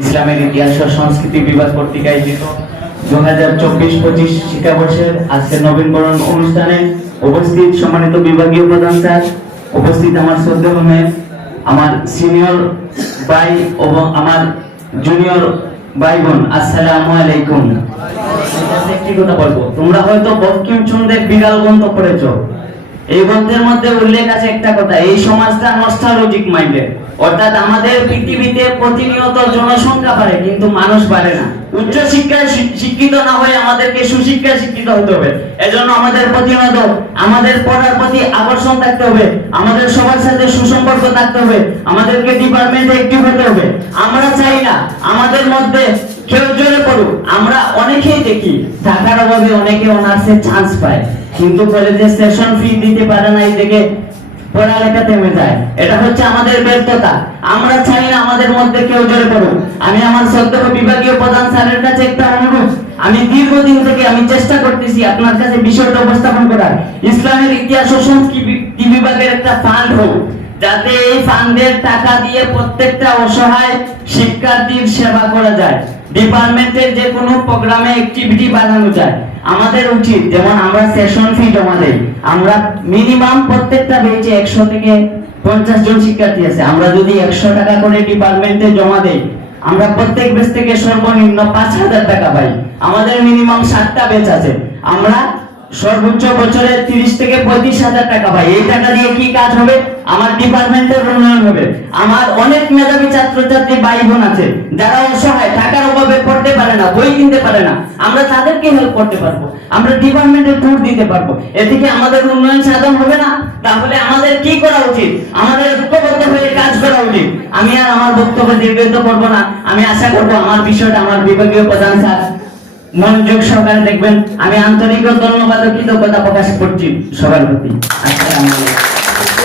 ইসলামের ইতিহাস ও সংস্কৃতি বিভাগ কর্তৃক আয়োজিত 2024-25 শিক্ষাবর্ষের আজকের নবীনবরণ অনুষ্ঠানে উপস্থিত সম্মানিত বিভাগীয় প্রধান স্যার, উপস্থিত আমার শ্রদ্ধেয় মেয়ে, আমার সিনিয়র ভাই এবং আমার জুনিয়র ভাই বোন, আসসালামু আলাইকুম। একটি কথা বলবো, তোমরা হয়তো বঙ্কিম চন্দ্রের বিড়াল গ্রন্থ পড়েছো। এই গ্রন্থের মধ্যে উল্লেখ আছে একটা কথা, এই সমাজটা নস্টালজিক মাইন্ডের, অর্থাৎ আমাদের পৃথিবীতে প্রতিনিয়ত জনসংখ্যা বাড়ে কিন্তু মানুষ বাড়ে না। উচ্চ শিক্ষায় শিক্ষিত না হয়ে আমাদেরকে সুশিক্ষায় শিক্ষিত হতে হবে। এজন্য আমাদের প্রতিনিয়ত আমাদের পড়ার প্রতি আকর্ষণ থাকতে হবে, আমাদের সবার সাথে সুসম্পর্ক থাকতে হবে, আমাদেরকে ডিপার্টমেন্টে অ্যাক্টিভ হতে হবে। আমরা চাই না আমাদের মধ্যে কেউ জোরে পড়ুক। আমরা অনেকেই দেখি টাকার অভাবে অনেকে অনার্সের চান্স পায়, কিন্তু কলেজে সেশন ফি দিতে পারে না, এই দেখে পড়ালেখা থেমে যায়। এটা হচ্ছে আমাদের ব্যর্থতা। আমরা চাই না আমাদের মধ্যে কেউ জোরে পড়ুক। আমি আমার শ্রদ্ধেয় বিভাগীয় প্রধান স্যারের কাছে একটা অনুরোধ, আমি দীর্ঘদিন থেকে আমি চেষ্টা করতেছি আপনার কাছে বিষয়টা উপস্থাপন করার। ইসলামের ইতিহাস ও সংস্কৃতি বিভাগের একটা ফান্ড হোক, যাতে এই ফান্ডের টাকা দিয়ে প্রত্যেকটা অসহায় শিক্ষার্থীর সেবা করা যায়, ডিপার্টমেন্টের যে কোনো প্রোগ্রামে অ্যাক্টিভিটি বাড়ানো যায়। আমাদের উচিত, যেমন আমরা সেশন ফি জমা দেই, আমরা মিনিমাম প্রত্যেকটা বেচে 100 থেকে 50 জন শিক্ষার্থী আছে, আমরা যদি 100 টাকা করে ডিপার্টমেন্টে জমা দেই, আমরা প্রত্যেক বেচ থেকে সর্বনিম্ন 5000 টাকা পাই। আমাদের মিনিমাম 7টা বেচ আছে, আমরা সর্বোচ্চ বছরে 30 থেকে 35,000 টাকা পাই। এই টাকা দিয়ে কি কাজ হবে? আমার ডিপার্টমেন্টের উন্নয়ন হবে। আমার অনেক মেধাবী ছাত্রছাত্রী ভাই বোন আছে যারা অসহায়, টাকার অভাবে পড়তে পারে না, বই কিনতে পারে না, আমরা তাদেরকে হেল্প করতে পারবো, আমরা ডিপার্টমেন্টে ট্যুর দিতে পারবো। এ থেকে আমাদের উন্নয়ন সাধন হবে না? তাহলে আমাদের কি করা উচিত? আমাদের ঐক্যবদ্ধ হয়ে কাজ করা উচিত। আমি আর আমার বক্তব্য দীর্ঘায়িত করবো না। আমি আশা করবো আমার বিষয়টা আমার বিভাগীয় প্রধান স্যার মনোযোগ সহকারে দেখবেন। আমি আন্তরিক ধন্যবাদ ও কৃতজ্ঞতা প্রকাশ করছি সবার প্রতি। আসসালামু আলাইকুম।